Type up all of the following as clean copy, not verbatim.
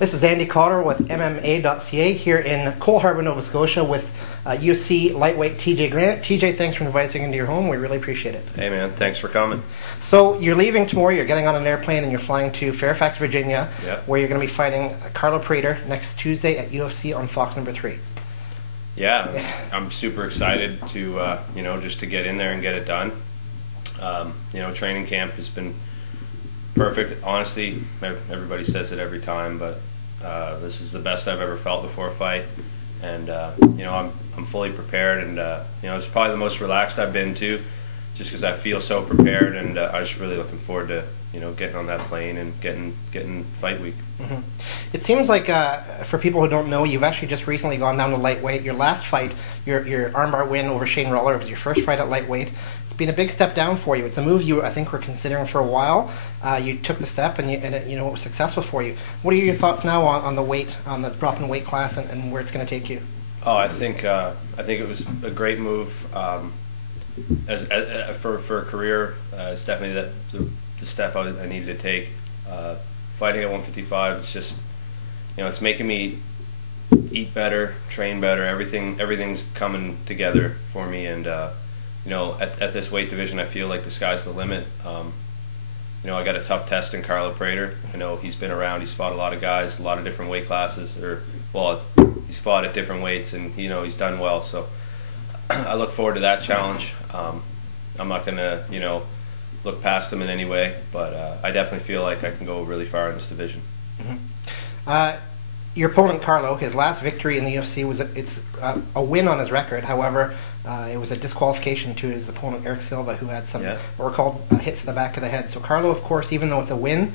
This is Andy Cotter with MMA.ca here in Cole Harbour, Nova Scotia with UFC Lightweight TJ Grant. TJ, thanks for inviting us into your home. We really appreciate it. Hey man, thanks for coming. So you're leaving tomorrow, you're getting on an airplane and you're flying to Fairfax, Virginia, where you're going to be fighting Carlo Prater next Tuesday at UFC on Fox number 3. Yeah, I'm super excited to, just to get in there and get it done. Training camp has been perfect. Honestly, everybody says it every time, but this is the best I've ever felt before a fight, and I'm fully prepared, and it's probably the most relaxed I've been to, just because I feel so prepared, and I'm just really looking forward to getting on that plane and getting fight week. Mm-hmm. It seems like for people who don't know, you've actually just recently gone down to lightweight. Your last fight, your armbar win over Shane Roller, was your first fight at lightweight. It's been a big step down for you. It's a move you, I think, were considering for a while. You took the step, and it was successful for you. What are your thoughts now on the drop in weight class and where it's going to take you? Oh, I think it was a great move. For a career, it's definitely the step I needed to take. Fighting at 155, it's just, it's making me eat better, train better. Everything's coming together for me, and at this weight division, I feel like the sky's the limit. I got a tough test in Carlo Prater. I know he's been around. He's fought a lot of guys, a lot of different weight classes, he's fought at different weights, and he's done well. So I look forward to that challenge. I'm not gonna look past him in any way, but I definitely feel like I can go really far in this division. Mm-hmm. Your opponent Carlo, his last victory in the UFC was a win on his record. However, it was a disqualification to his opponent Eric Silva, who had some what were called hits to the back of the head. So Carlo, of course, even though it's a win,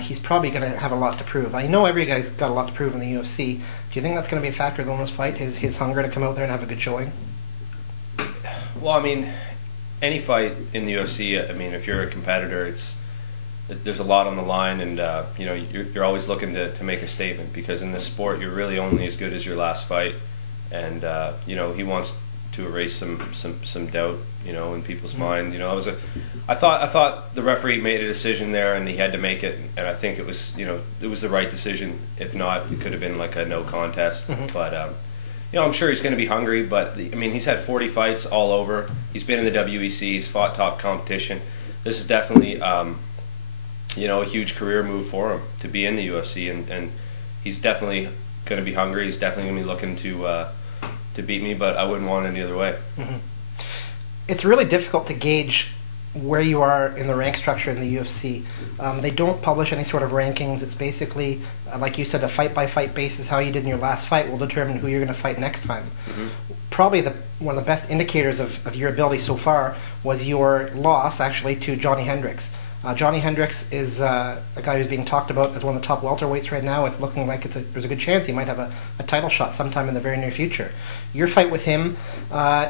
he's probably going to have a lot to prove. I know every guy's got a lot to prove in the UFC. Do you think that's going to be a factor in this fight? His hunger to come out there and have a good showing? Well, I mean, any fight in the UFC, if you're a competitor, there's a lot on the line, and you're always looking to make a statement, because in this sport you're really only as good as your last fight, and he wants to erase some doubt in people's mind. I thought the referee made a decision there, and he had to make it, and I think it was the right decision. If not, it could have been like a no contest. But I'm sure he's going to be hungry, but he's had 40 fights all over. He's been in the WEC. He's fought top competition. This is definitely a huge career move for him to be in the UFC, and he's definitely going to be hungry. He's definitely going to be looking to beat me, but I wouldn't want it any other way. Mm-hmm. It's really difficult to gauge where you are in the rank structure in the UFC. They don't publish any sort of rankings. It's basically, like you said, a fight-by-fight basis. How you did in your last fight will determine who you're going to fight next time. Mm-hmm. Probably one of the best indicators of your ability so far was your loss, actually, to Johny Hendricks. Johny Hendricks is a guy who's being talked about as one of the top welterweights right now. It's looking like there's a good chance he might have a title shot sometime in the very near future. Your fight with him,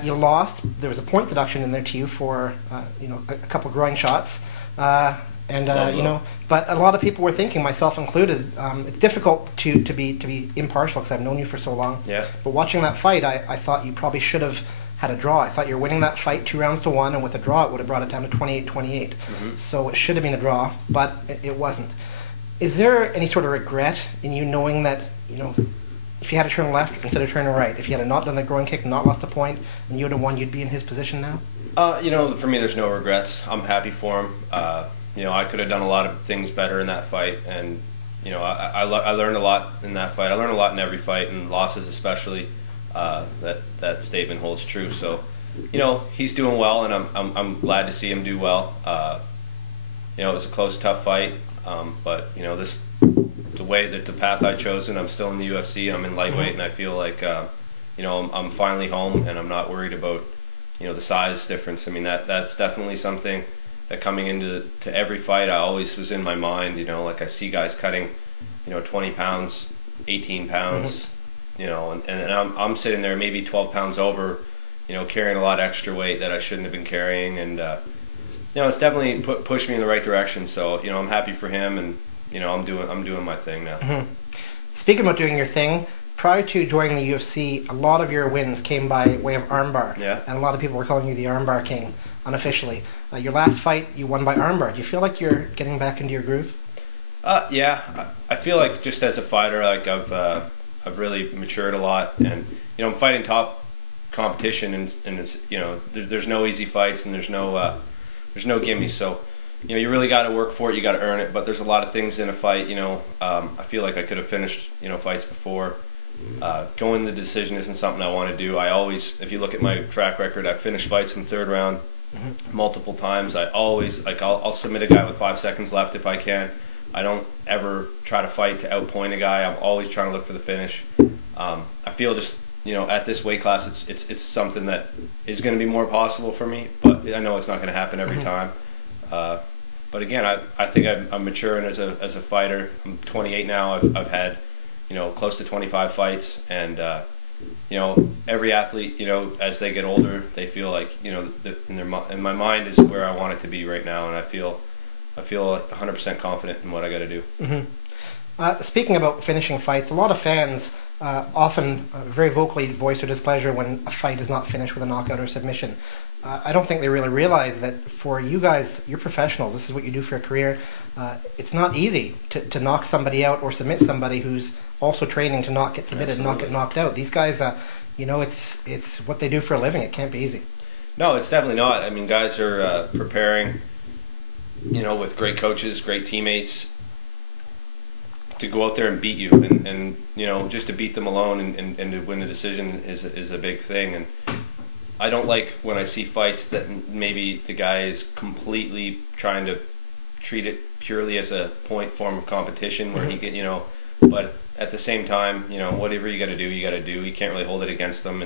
you lost. There was a point deduction in there to you for a couple groin shots, but a lot of people were thinking, myself included, it's difficult to be impartial because I've known you for so long. Yeah. But watching that fight, I thought you probably should have had a draw. I thought you were winning that fight 2-1, and with a draw it would have brought it down to 28-28. Mm-hmm. So it should have been a draw, but it wasn't. Is there any sort of regret in you knowing that, if you had to turn left instead of turning right, if you had not done the groin kick, not lost a point, and you would have won, you'd be in his position now? For me, there's no regrets. I'm happy for him. I could have done a lot of things better in that fight, and I learned a lot in that fight. I learned a lot in every fight, and losses especially. That statement holds true. So, he's doing well, and I'm glad to see him do well. It was a close, tough fight, but the path I chosen, I'm still in the UFC. I'm in lightweight, and I feel like I'm finally home, and I'm not worried about the size difference. That's definitely something that coming into every fight, I always was in my mind. Like I see guys cutting 20 pounds, 18 pounds. And I'm sitting there maybe 12 pounds over, carrying a lot of extra weight that I shouldn't have been carrying, and it's definitely pushed me in the right direction. So I'm happy for him, and I'm doing my thing now. Mm-hmm. Speaking about doing your thing, prior to joining the UFC, a lot of your wins came by way of armbar, and a lot of people were calling you the armbar king unofficially. Your last fight, you won by armbar. Do you feel like you're getting back into your groove? Yeah, I feel like just as a fighter, like I've really matured a lot, and I'm fighting top competition, and it's there's no easy fights, and there's no gimmies. So you really got to work for it, you got to earn it. But there's a lot of things in a fight. I feel like I could have finished fights before. Going the decision isn't something I want to do. I always, if you look at my track record, I've finished fights in third round multiple times. I always I'll submit a guy with 5 seconds left if I can. I don't ever try to fight to outpoint a guy. I'm always trying to look for the finish. I feel just at this weight class, it's something that is going to be more possible for me, but I know it's not going to happen every time. But again, I think I'm maturing as a fighter. I'm 28 now. I've had close to 25 fights, and every athlete, as they get older, they feel like in my mind is where I want it to be right now, and I feel like 100% confident in what I got to do. Speaking about finishing fights, a lot of fans often very vocally voice their displeasure when a fight is not finished with a knockout or submission. I don't think they really realize that for you guys, you're professionals. This is what you do for a career. It's not easy to knock somebody out or submit somebody who's also training to not get submitted and not get knocked out. These guys, it's what they do for a living. It can't be easy. No, it's definitely not. I mean, guys are preparing, with great coaches, great teammates, to go out there and beat you, and just to beat them alone and to win the decision is a big thing. And I don't like when I see fights that maybe the guy is completely trying to treat it purely as a point form of competition where he get but at the same time, whatever you got to do, you got to do. You can't really hold it against them,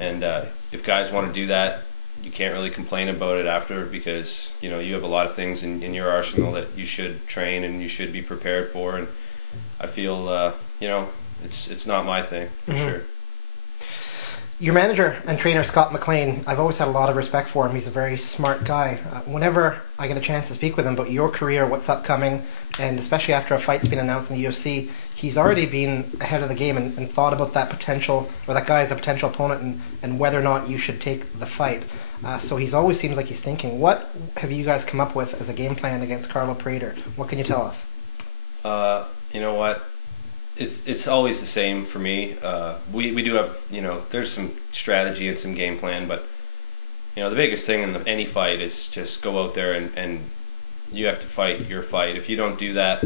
and if guys want to do that, you can't really complain about it after, because you have a lot of things in your arsenal that you should train and you should be prepared for. And I feel it's not my thing for sure. Your manager and trainer, Scott McLean, I've always had a lot of respect for him. He's a very smart guy. Whenever I get a chance to speak with him about your career, what's upcoming, and especially after a fight's been announced in the UFC, he's already been ahead of the game and thought about that potential, or that guy as a potential opponent, and whether or not you should take the fight. So he's always seems like he's thinking. What have you guys come up with as a game plan against Carlo Prater? What can you tell us? You know what? It's always the same for me. We do have, there's some strategy and some game plan, but the biggest thing in any fight is just go out there and you have to fight your fight. If you don't do that,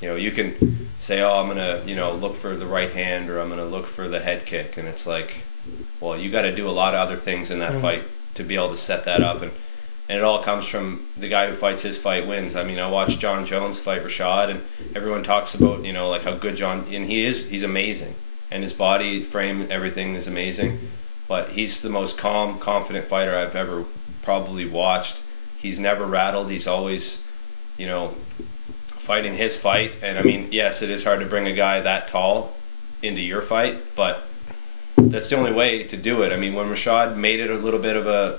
you can say, oh, I'm gonna look for the right hand, or I'm gonna look for the head kick, and it's like, well, you got to do a lot of other things in that fight to be able to set that up, and it all comes from the guy who fights his fight wins. I mean, I watched John Jones fight Rashad, and everyone talks about like how good John, and he's amazing, and his body frame, everything is amazing, but he's the most calm, confident fighter I've ever probably watched. He's never rattled. He's always fighting his fight. And I mean, yes, it is hard to bring a guy that tall into your fight, but that's the only way to do it. I mean, when Rashad made it a little bit of a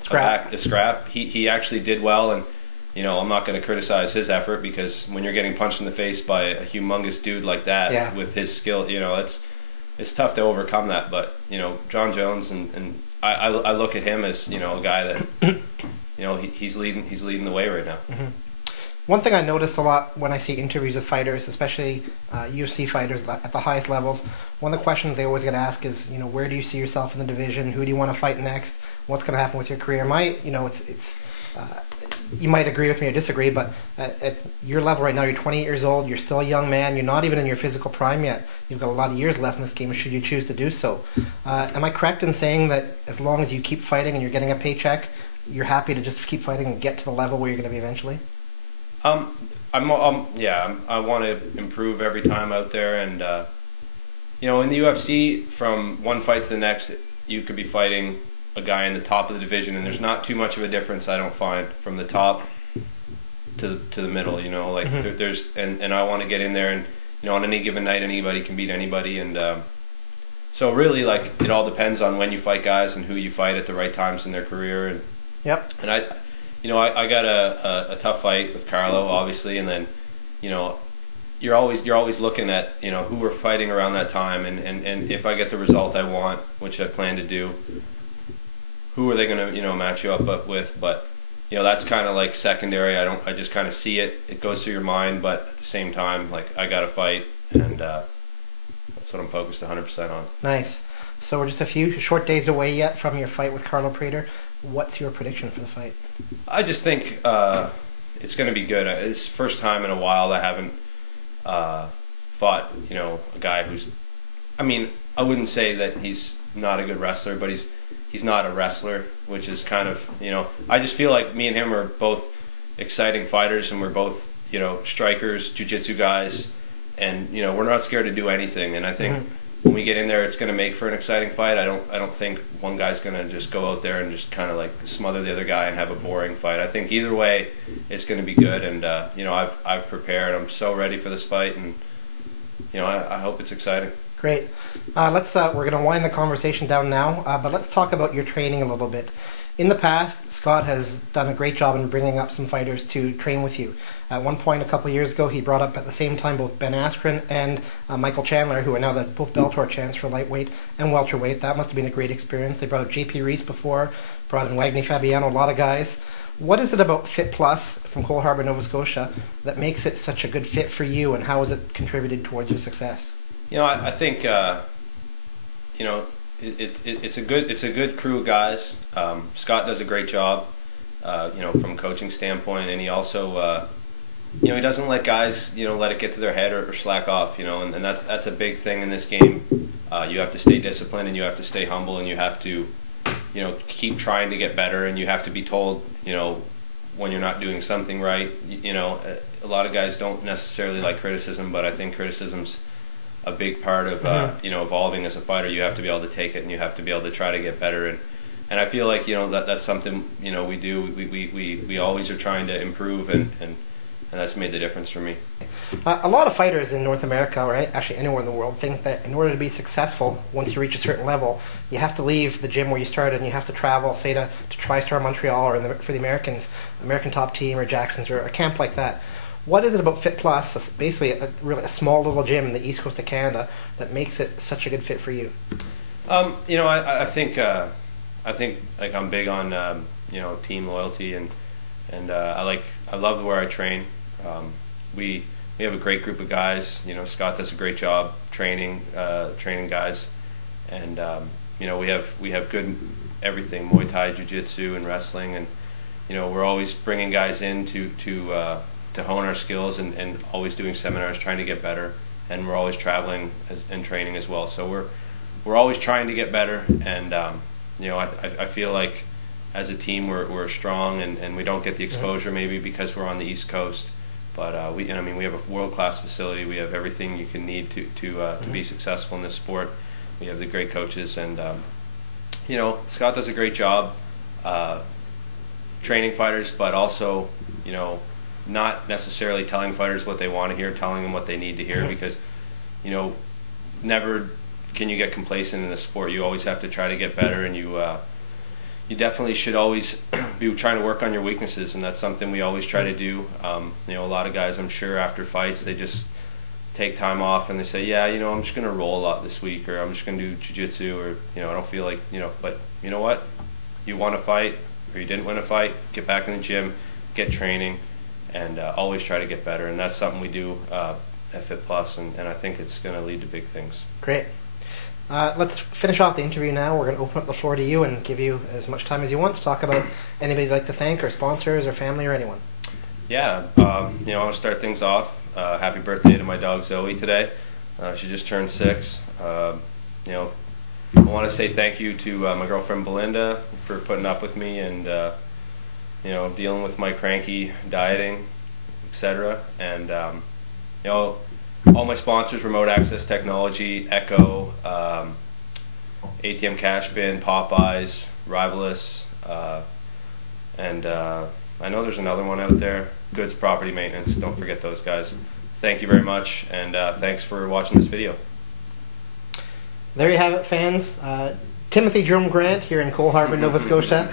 scrap, he actually did well, and I'm not going to criticize his effort, because when you're getting punched in the face by a humongous dude like that, with his skill, it's tough to overcome that. But John Jones, and I look at him as a guy that he's leading the way right now. One thing I notice a lot when I see interviews of fighters, especially UFC fighters at the highest levels, one of the questions they always get asked is, where do you see yourself in the division? Who do you want to fight next? What's going to happen with your career? You might agree with me or disagree, but at your level right now, you're 28 years old. You're still a young man. You're not even in your physical prime yet. You've got a lot of years left in this game, should you choose to do so. Am I correct in saying that as long as you keep fighting and you're getting a paycheck, you're happy to just keep fighting and get to the level where you're going to be eventually? I want to improve every time out there, and in the UFC, from one fight to the next, you could be fighting a guy in the top of the division, and there's not too much of a difference, I don't find, from the top to the middle. There's and I want to get in there, and on any given night, anybody can beat anybody, and so really, it all depends on when you fight guys and who you fight at the right times in their career, and I got a tough fight with Carlo, obviously, and then, you're always looking at, who we're fighting around that time, and if I get the result I want, which I plan to do, who are they going to, match you up with? But, you know, that's kind of like secondary. I just kind of see it. It goes through your mind, but at the same time, like, I got to fight, and that's what I'm focused 100% on. Nice. So we're just a few short days away yet from your fight with Carlo Prater. What's your prediction for the fight? I just think it's going to be good. It's the first time in a while I haven't fought, you know, a guy who's, I mean, I wouldn't say that he's not a good wrestler, but he's not a wrestler, which is kind of, you know, I just feel like me and him are both exciting fighters, and we're both, you know, strikers, jiu-jitsu guys, and, you know, we're not scared to do anything. And I think when we get in there, it's going to make for an exciting fight. I don't think one guy's going to just go out there and just kind of like smother the other guy and have a boring fight. I think either way, it's going to be good. And you know, I've prepared. I'm so ready for this fight, and you know, I hope it's exciting. Great. We're going to wind the conversation down now, but let's talk about your training a little bit. In the past, Scott has done a great job in bringing up some fighters to train with you. At one point, a couple of years ago, he brought up at the same time both Ben Askren and Michael Chandler, who are now both Bellator champs for lightweight and welterweight. That must have been a great experience. They brought up JP Reese before, brought in Wagner Fabiano, a lot of guys. What is it about Fit Plus from Cole Harbour, Nova Scotia, that makes it such a good fit for you, and how has it contributed towards your success? You know, I think you know, it's a good crew of guys. Scott does a great job, you know, from a coaching standpoint, and he also, you know, he doesn't let guys, you know, let it get to their head or slack off, you know, and that's a big thing in this game. You have to stay disciplined, and you have to stay humble, and you have to, you know, keep trying to get better, and you have to be told, you know, when you're not doing something right. You know, a lot of guys don't necessarily like criticism, but I think criticism's a big part of you know, evolving as a fighter. You have to be able to take it, and you have to be able to try to get better. And I feel like, you know, that's something, you know, we do. We always are trying to improve, and that's made the difference for me. A lot of fighters in North America, or actually anywhere in the world, think that in order to be successful, once you reach a certain level, you have to leave the gym where you started, and you have to travel, say, to TriStar Montreal, or for the American Top Team, or Jackson's, or a camp like that. What is it about Fit Plus, basically really a small little gym in the east coast of Canada, that makes it such a good fit for you? You know, I think like I'm big on you know, team loyalty, and I love where I train. We have a great group of guys. You know, Scott does a great job training guys, and you know, we have good everything: Muay Thai, Jiu-Jitsu, and wrestling, and you know, we're always bringing guys in to hone our skills, and always doing seminars, trying to get better, and we're always traveling and training as well. So we're always trying to get better, and you know, I feel like as a team we're strong, and we don't get the exposure maybe because we're on the East Coast, but I mean, we have a world-class facility. We have everything you can need to be successful in this sport. We have the great coaches, and you know, Scott does a great job training fighters, but also, you know, not necessarily telling fighters what they want to hear, telling them what they need to hear, because, you know, never can you get complacent in the sport. You always have to try to get better, and you definitely should always be trying to work on your weaknesses, and that's something we always try to do. You know, a lot of guys, I'm sure, after fights, they just take time off and they say, yeah, you know, I'm just going to roll a lot this week, or I'm just going to do jiu-jitsu, or, you know, I don't feel like, you know, but you know what? You won a fight, or you didn't win a fight, get back in the gym, get training, and always try to get better. And that's something we do at Fit Plus, and I think it's going to lead to big things. Great. Let's finish off the interview now. We're going to open up the floor to you and give you as much time as you want to talk about anybody you'd like to thank, or sponsors, or family, or anyone. Yeah, you know, I want to start things off. Happy birthday to my dog Zoe today. She just turned 6. You know, I want to say thank you to my girlfriend Belinda for putting up with me, and you know, dealing with my cranky dieting, etc. And you know, all my sponsors: Remote Access Technology, Echo, ATM Cash Bin, Popeyes, Rivalus, and I know there's another one out there, Goods Property Maintenance. Don't forget those guys. Thank you very much, and thanks for watching this video. There you have it, fans. Timothy Jerome Grant here in Cole Harbour, Nova Scotia.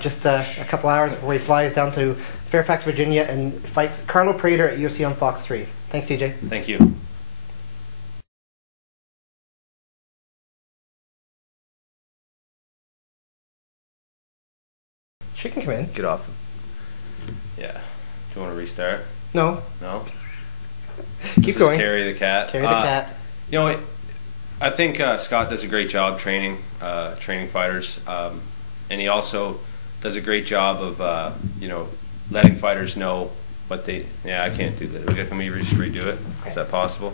Just a couple hours before he flies down to Fairfax, Virginia, and fights Carlo Prater at UFC on Fox 3. Thanks, TJ. Thank you. She can come in. Get off. Yeah. Do you want to restart? No. No? Keep going. Carry the cat. Carry the cat. You know, I think Scott does a great job training fighters, and he also does a great job of letting fighters know what they. Yeah, I can't do that. Can we just redo it? Is that possible?